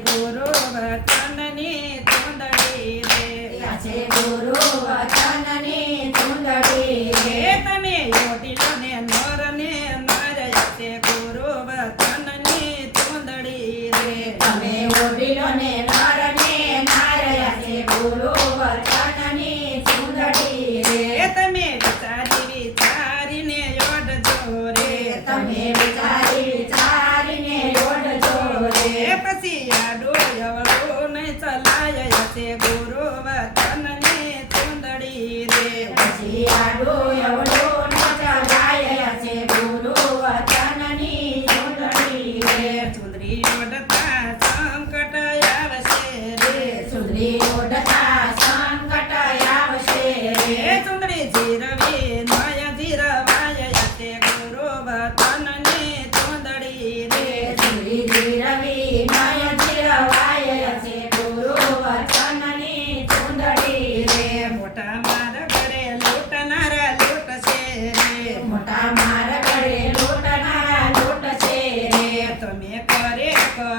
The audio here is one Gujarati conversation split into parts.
ગુરુ વચનની ચૂંદડી રે છે ગુરુ વચનની ચૂંદડી રે તમે યોટીલો ને નર ને માર્યા છે ગુરુ વચનની ચૂંદડી રે તમે ઓઢીલો ને નર ને નાર્યા છે ગુરુ વચનની ચૂંદડી રે તમે વિચારીને યોડજો રે તમે વિચારીને ઓઢજો રે પછી આડો એવડો નહીં ચલાય છે ગુરુ વચનની ચૂંદડી રે પછી આડો એવડો ન ચલાય છે ગુરુ વચનની ચૂંદડી રે ચૂંદડી ઓઢતા સંકટ આવશે રે ચૂંદડી ઓઢતા સંકટ આવશે રે ચૂંદડી જીરવી નયા જીરવાય છે ગુરુ વચનની ચૂંદડી રે ચૂંદડી જીરવી નય જીરવાય છે ગુરુ વચનની ચૂંદડી રે મોટા માર ઘરે લૂંટનારા લૂંટશે રે મોટા માર ઘરે લૂંટનારા લૂંટશે રે તમે કરે કરો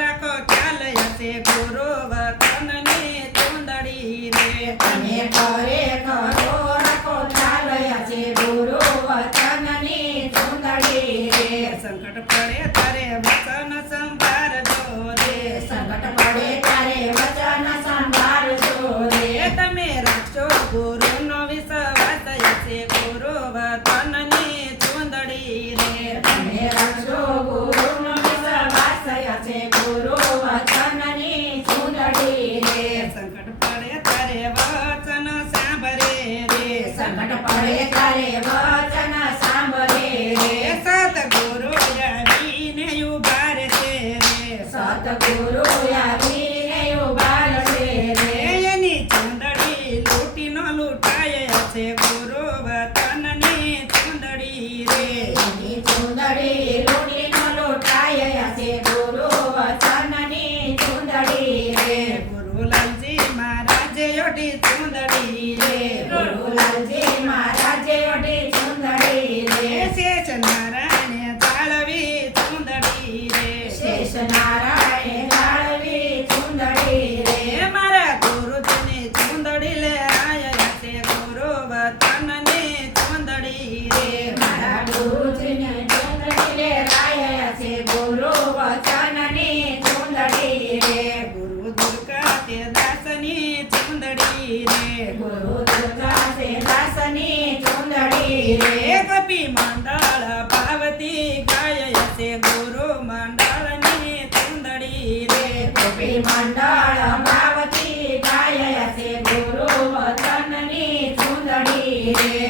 રાખો ખ્યાલ હશે ગુરુ વચનની ચૂંદડી રે તમે કરે કરો રાખો ખ્યાલ છે ગુરુ વચનની ચૂંદડી રે સંકટ પડે તારે વચન સંભાળજો રે સંકટ પડે ત્યારે વચન સંભાળજો રે તમે રાખશો ગુરુનો વિશ્વાસ હશે ગુરુ વચનની ચૂંદડી રે તમે રાખજો ગુરુનો વિશ્વાસ છે ગુરુ વચનની ચૂંદડી રે સંકટ પડે તારે વચન સાંભળે રે સંકટ પડે ત્યારે વચન સાંભળે રે સતગુરુ આવીને ઉભા રહેશે રે સતગુરુ આવીને ઉભા રહેશે રે એની ચૂંદડી લૂંટીનો લૂંટાય છે ગુરુ વચનની ચૂંદડી રે એની ચૂંદડી લૂંટીનો લૂંટાય છે ગુરુ વચનની ચૂંદડી રે ગુરુલાલજી મહારાજે ઓઢી ચૂંદડી રે ગુરુલાલજી મહારાજે ઓઢી ચૂંદડી રે શેષ નારાયણે જાળવી ચૂંદડી રે શેષ નારાયણ જાળવી ચૂંદડી રે મારા ગુરુજીની ચૂંદડી લે આયા છે ગુરુ વચનની ચૂંદડી રે મારા ગુરુજીને ચૂંદડી લે રાયા છે ગુરુ વચનની ચૂંદડી રે ગુરુ દુર્ગા તે દાસની ચૂંદડી રે ગુરુ દુર્ગા છે દાસની ચૂંદડી રે કપી મંડળ પાર્વતી ગાય છે ગુરુ મંડળની ચૂંદડી રે ગોપી મંડળ ભાવતી ગાય છે ગુરુ વચનની ચૂંદડી રે